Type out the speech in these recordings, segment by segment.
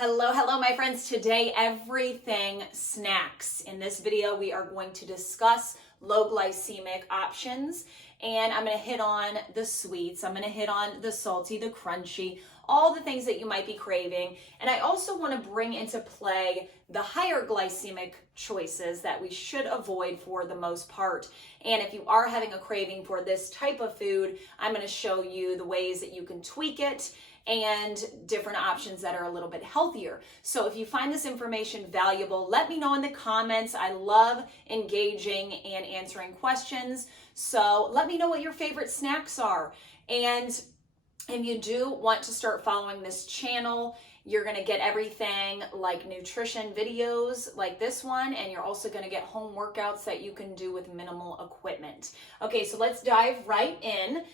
Hello, my friends. Today, everything snacks. In this video, we are going to discuss low glycemic options, and I'm going to hit on the sweets. I'm going to hit on the salty, the crunchy, all the things that you might be craving. And I also want to bring into play the higher glycemic choices that we should avoid for the most part. And if you are having a craving for this type of food, I'm going to show you the ways that you can tweak it and different options that are a little bit healthier. So if you find this information valuable, let me know in the comments. I love engaging and answering questions. So let me know what your favorite snacks are. And if you do want to start following this channel, you're going to get everything like nutrition videos like this one, and you're also going to get home workouts that you can do with minimal equipment. Okay, so let's dive right in.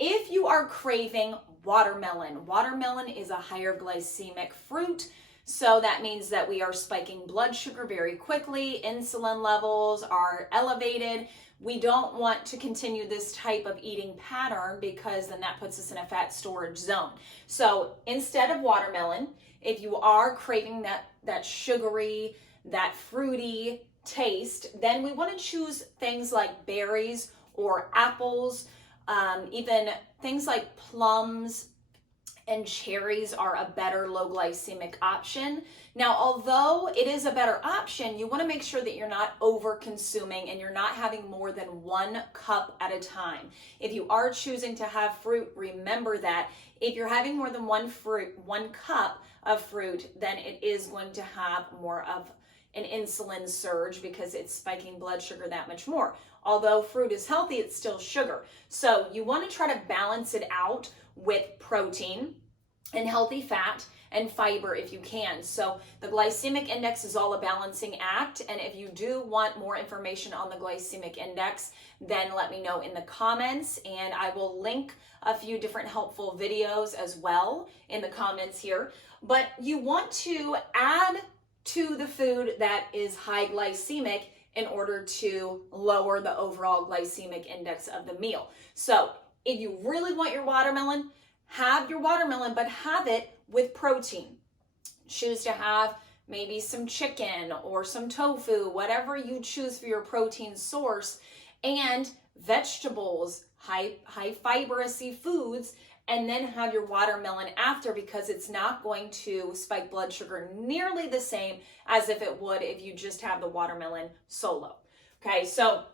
If you are craving watermelon is a higher glycemic fruit. So that means that we are spiking blood sugar very quickly. Insulin levels are elevated. We don't want to continue this type of eating pattern because then that puts us in a fat storage zone. So instead of watermelon, if you are craving that sugary, that fruity taste, then we want to choose things like berries or apples. Even things like plums and cherries are a better low glycemic option. Now, although it is a better option, you want to make sure that you're not over consuming and you're not having more than 1 cup at a time. If you are choosing to have fruit, remember that if you're having more than one cup of fruit, then it is going to have more of an insulin surge because it's spiking blood sugar that much more. Although fruit is healthy, it's still sugar. So you want to try to balance it out with protein and healthy fat and fiber if you can. So the glycemic index is all a balancing act. And if you do want more information on the glycemic index, then let me know in the comments, and I will link a few different helpful videos as well in the comments here. But you want to add to the food that is high glycemic in order to lower the overall glycemic index of the meal. So if you really want your watermelon, have your watermelon, but have it with protein. Choose to have maybe some chicken or some tofu, whatever you choose for your protein source, and vegetables, high fibrous foods, and then have your watermelon after, because it's not going to spike blood sugar nearly the same as if it would if you just have the watermelon solo. Okay, so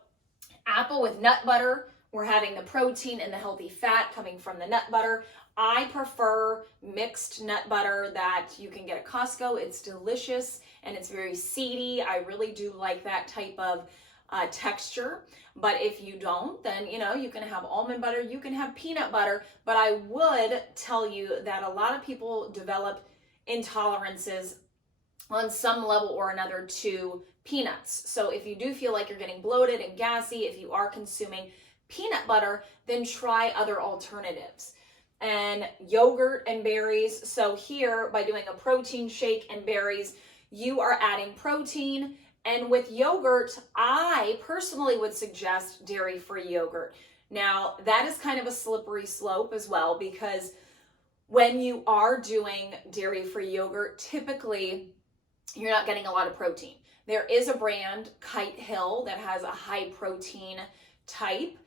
apple with nut butter, we're having the protein and the healthy fat coming from the nut butter. I prefer mixed nut butter that you can get at Costco. It's delicious and it's very seedy. I really do like that type of texture. But if you don't, then you can have almond butter, you can have peanut butter. But I would tell you that a lot of people develop intolerances on some level or another to peanuts. So if you do feel like you're getting bloated and gassy, if you are consuming peanut butter, then try other alternatives. And yogurt and berries. So here, by doing a protein shake and berries, you are adding protein. And with yogurt, I personally would suggest dairy-free yogurt. Now, that is kind of a slippery slope as well, because when you are doing dairy-free yogurt, typically you're not getting a lot of protein. There is a brand, Kitehill, that has a high protein type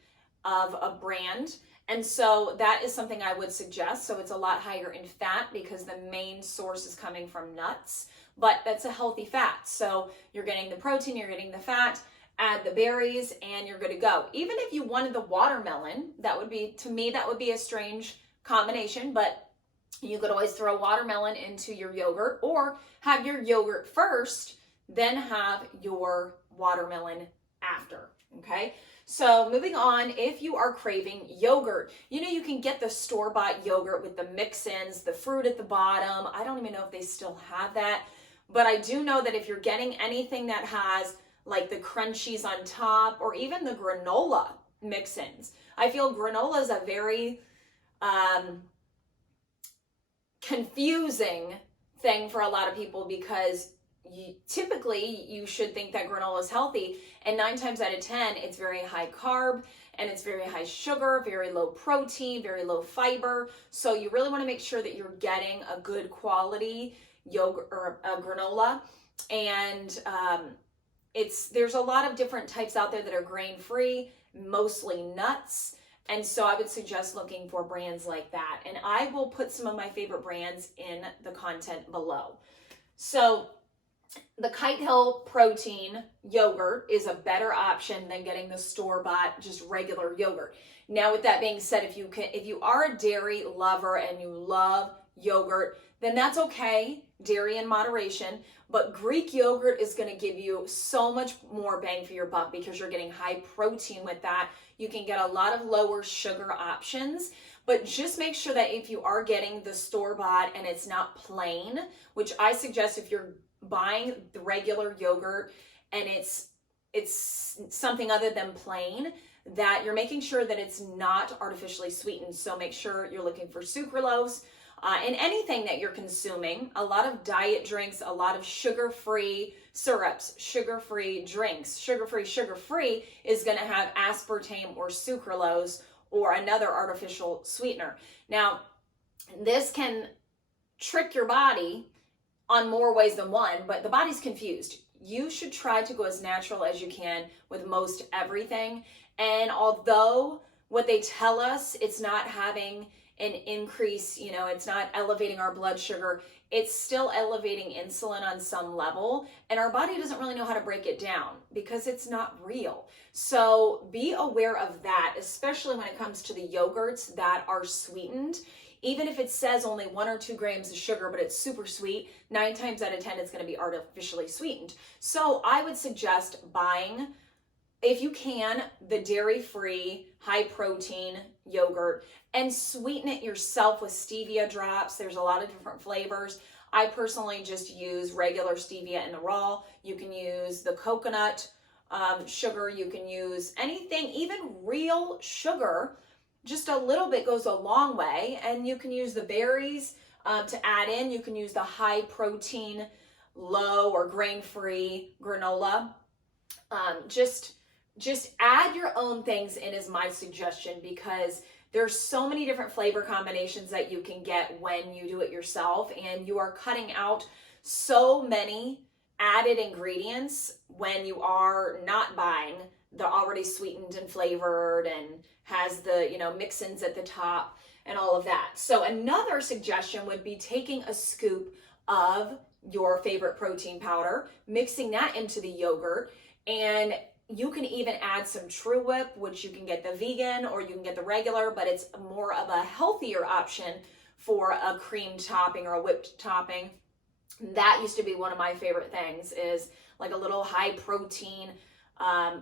of a brand. And so that is something I would suggest. So it's a lot higher in fat because the main source is coming from nuts, but that's a healthy fat. So you're getting the protein, you're getting the fat, add the berries, and you're good to go. Even if you wanted the watermelon, to me, that would be a strange combination, but you could always throw watermelon into your yogurt, or have your yogurt first, then have your watermelon after, okay? So moving on, if you are craving yogurt, you can get the store-bought yogurt with the mix-ins, the fruit at the bottom. I don't even know if they still have that, but I do know that if you're getting anything that has like the crunchies on top, or even the granola mix-ins, I feel granola is a very confusing thing for a lot of people, because typically you should think that granola is healthy, and 9 times out of 10 it's very high carb and it's very high sugar, very low protein, very low fiber. So you really want to make sure that you're getting a good quality yogurt or granola, and there's a lot of different types out there that are grain-free, mostly nuts. And so I would suggest looking for brands like that. And I will put some of my favorite brands in the content below. So the Kitehill protein yogurt is a better option than getting the store-bought just regular yogurt. Now, with that being said, if you are a dairy lover and you love yogurt, then that's okay, dairy in moderation. But Greek yogurt is going to give you so much more bang for your buck because you're getting high protein with that. You can get a lot of lower sugar options, but just make sure that if you are getting the store-bought and it's not plain, which I suggest if you're buying the regular yogurt and it's something other than plain, that you're making sure that it's not artificially sweetened. So make sure you're looking for sucralose in anything that you're consuming. A lot of diet drinks, a lot of sugar-free syrups, sugar-free drinks, sugar-free is going to have aspartame or sucralose or another artificial sweetener. Now, this can trick your body on more ways than one, but the body's confused. You should try to go as natural as you can with most everything. And although what they tell us, it's not having an increase, it's not elevating our blood sugar, it's still elevating insulin on some level, and our body doesn't really know how to break it down because it's not real. So be aware of that, especially when it comes to the yogurts that are sweetened. Even if it says only 1 or 2 grams of sugar, but it's super sweet, 9 times out of 10, it's going to be artificially sweetened. So I would suggest buying, if you can, the dairy-free, high-protein yogurt and sweeten it yourself with stevia drops. There's a lot of different flavors. I personally just use regular stevia in the raw. You can use the coconut sugar. You can use anything, even real sugar. Just a little bit goes a long way. And you can use the berries to add in. You can use the high-protein, low or grain-free granola. Just add your own things in is my suggestion, because there's so many different flavor combinations that you can get when you do it yourself, and you are cutting out so many added ingredients when you are not buying the already sweetened and flavored and has the, mix-ins at the top and all of that. So another suggestion would be taking a scoop of your favorite protein powder, mixing that into the yogurt, and you can even add some True Whip, which you can get the vegan or you can get the regular, but it's more of a healthier option for a cream topping or a whipped topping. That used to be one of my favorite things, is like a little high protein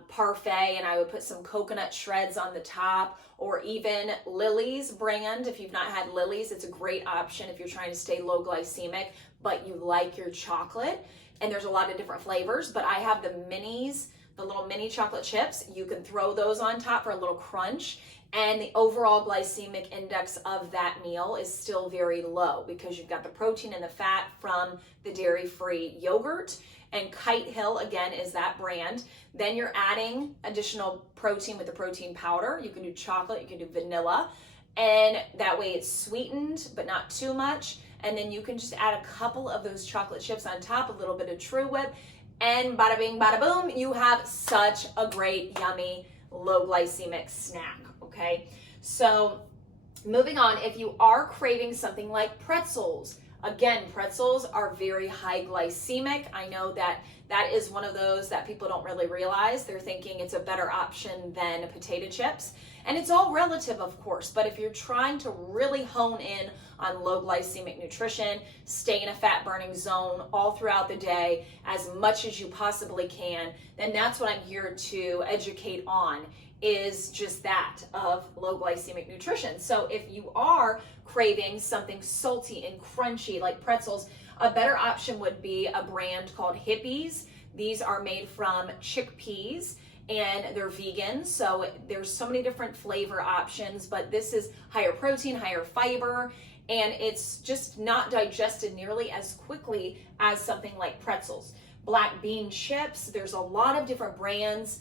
parfait, and I would put some coconut shreds on the top, or even Lily's brand. If you've not had Lily's, it's a great option if you're trying to stay low glycemic, but you like your chocolate. And there's a lot of different flavors, but I have the minis, the little mini chocolate chips. You can throw those on top for a little crunch, and the overall glycemic index of that meal is still very low because you've got the protein and the fat from the dairy-free yogurt. And Kitehill, again, is that brand. Then you're adding additional protein with the protein powder. You can do chocolate, you can do vanilla, and that way it's sweetened, but not too much. And then you can just add a couple of those chocolate chips on top, a little bit of True Whip, and bada bing, bada boom, you have such a great, yummy, low glycemic snack, okay? So moving on, if you are craving something like pretzels, again, pretzels are very high glycemic. I know that is one of those that people don't really realize. They're thinking it's a better option than potato chips. And it's all relative, of course, but if you're trying to really hone in on low glycemic nutrition, stay in a fat burning zone all throughout the day as much as you possibly can, then that's what I'm here to educate on, is just that, of low glycemic nutrition. So if you are craving something salty and crunchy like pretzels, a better option would be a brand called Hippeas. These are made from chickpeas, and they're vegan, so there's so many different flavor options, but this is higher protein, higher fiber, and it's just not digested nearly as quickly as something like pretzels. Black bean chips, there's a lot of different brands.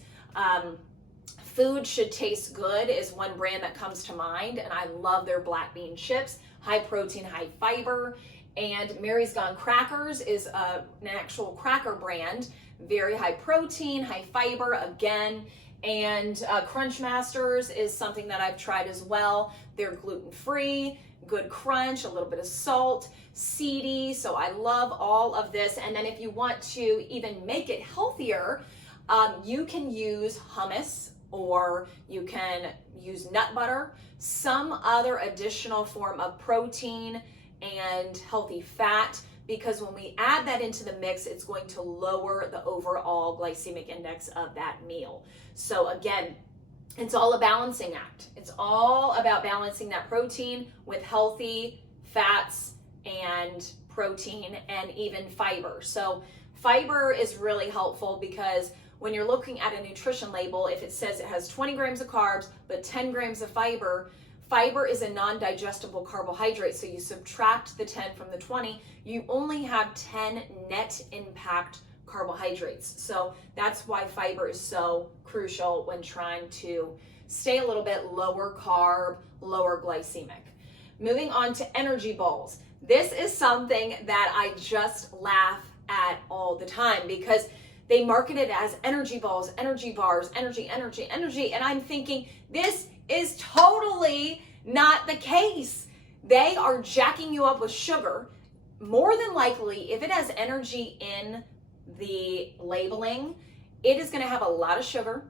Food Should Taste Good is one brand that comes to mind, and I love their black bean chips. High protein, high fiber, And Mary's Gone Crackers is an actual cracker brand, very high protein, high fiber again. And Crunch Masters is something that I've tried as well. They're gluten-free, good crunch, a little bit of salt, seedy. So I love all of this. And then if you want to even make it healthier, you can use hummus, or you can use nut butter, some other additional form of protein and healthy fat, because when we add that into the mix, it's going to lower the overall glycemic index of that meal. So again, it's all a balancing act. It's all about balancing that protein with healthy fats and protein and even fiber. So fiber is really helpful, because when you're looking at a nutrition label, if it says it has 20 grams of carbs, but 10 grams of fiber, fiber is a non-digestible carbohydrate. So you subtract the 10 from the 20, you only have 10 net impact carbohydrates. So that's why fiber is so crucial when trying to stay a little bit lower carb, lower glycemic. Moving on to energy balls. This is something that I just laugh at all the time, because they market it as energy balls, energy bars, energy, and I'm thinking, this is totally not the case. They are jacking you up with sugar. More than likely, if it has energy in the labeling, it is going to have a lot of sugar,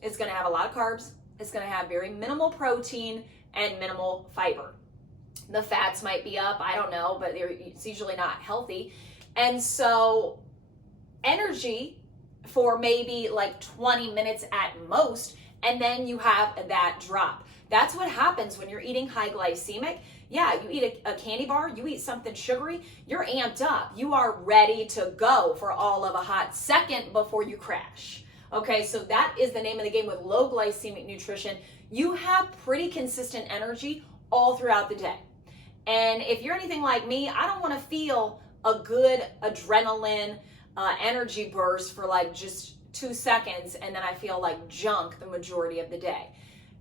it's going to have a lot of carbs, it's going to have very minimal protein and minimal fiber. The fats might be up, I don't know, but it's usually not healthy. And so energy for maybe like 20 minutes at most, and then you have that drop. That's what happens when you're eating high glycemic. Yeah, you eat a candy bar, you eat something sugary, you're amped up. You are ready to go for all of a hot second before you crash. Okay, so that is the name of the game with low glycemic nutrition. You have pretty consistent energy all throughout the day. And if you're anything like me, I don't want to feel a good adrenaline energy burst for like just 2 seconds, and then I feel like junk the majority of the day.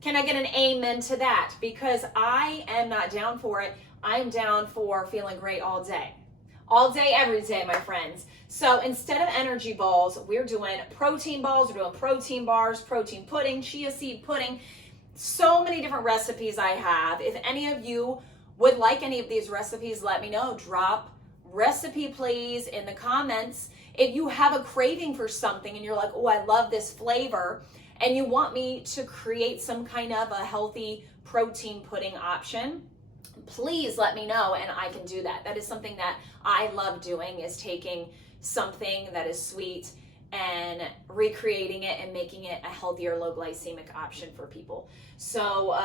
Can I get an amen to that? Because I am not down for it. I'm down for feeling great all day. All day, every day, my friends. So instead of energy balls, we're doing protein balls, we're doing protein bars, protein pudding, chia seed pudding. So many different recipes I have. If any of you would like any of these recipes, let me know. Drop recipe, please, in the comments. If you have a craving for something and you're like, oh, I love this flavor, and you want me to create some kind of a healthy protein pudding option, please let me know and I can do that. That is something that I love doing, is taking something that is sweet and recreating it and making it a healthier, low glycemic option for people. So,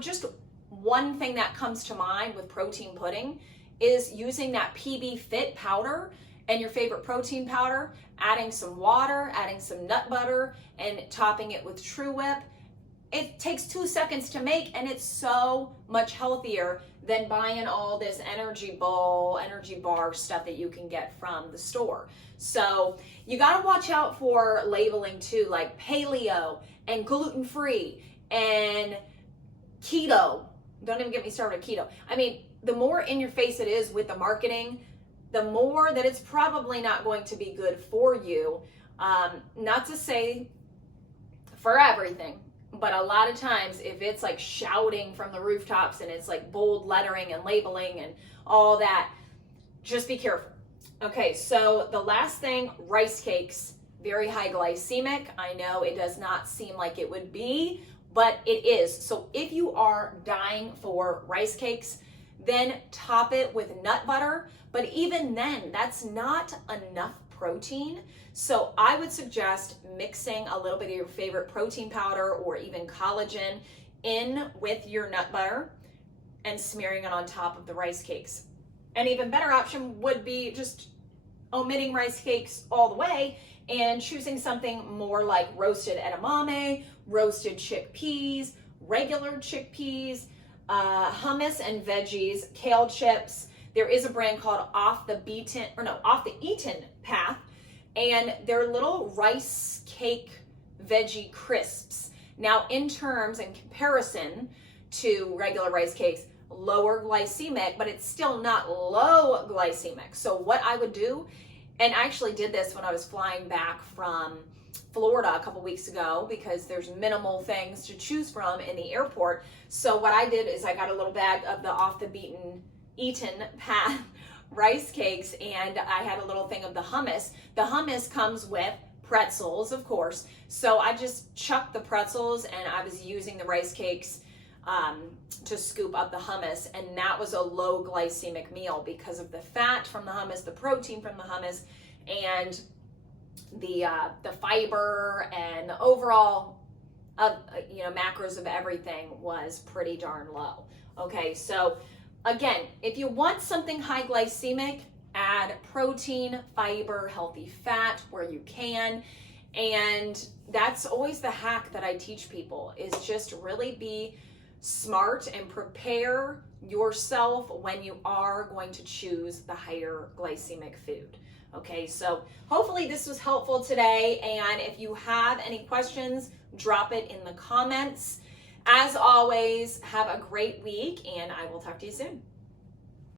just one thing that comes to mind with protein pudding is using that PB Fit powder and your favorite protein powder, adding some water, adding some nut butter, and topping it with True Whip. It takes 2 seconds to make, and it's so much healthier than buying all this energy bar stuff that you can get from the store. So you gotta watch out for labeling too, like paleo and gluten-free and keto. Don't even get me started with keto. I mean, the more in your face it is with the marketing, the more that it's probably not going to be good for you. Not to say for everything, but a lot of times if it's like shouting from the rooftops and it's like bold lettering and labeling and all that, just be careful. Okay, so the last thing, rice cakes, very high glycemic. I know it does not seem like it would be, but it is. So if you are dying for rice cakes, then top it with nut butter. But even then, that's not enough protein. So I would suggest mixing a little bit of your favorite protein powder or even collagen in with your nut butter and smearing it on top of the rice cakes. An even better option would be just omitting rice cakes all the way and choosing something more like roasted edamame, roasted chickpeas, regular chickpeas, hummus and veggies, kale chips. There is a brand called Off the Eaten Path, and they're little rice cake veggie crisps. Now, in terms and comparison to regular rice cakes, lower glycemic, but it's still not low glycemic. So what I would do, and I actually did this when I was flying back from Florida a couple weeks ago, because there's minimal things to choose from in the airport. So what I did is I got a little bag of the off the beaten eaten path rice cakes, and I had a little thing of the hummus. The hummus comes with pretzels, of course. So I just chucked the pretzels, and I was using the rice cakes to scoop up the hummus, and that was a low glycemic meal because of the fat from the hummus, the protein from the hummus, and the fiber, and the overall macros of everything was pretty darn low. Okay, so again, if you want something high glycemic, add protein, fiber, healthy fat where you can. And that's always the hack that I teach people, is just really be smart and prepare yourself when you are going to choose the higher glycemic food. Okay, so hopefully this was helpful today. And if you have any questions, drop it in the comments. As always, have a great week, and I will talk to you soon.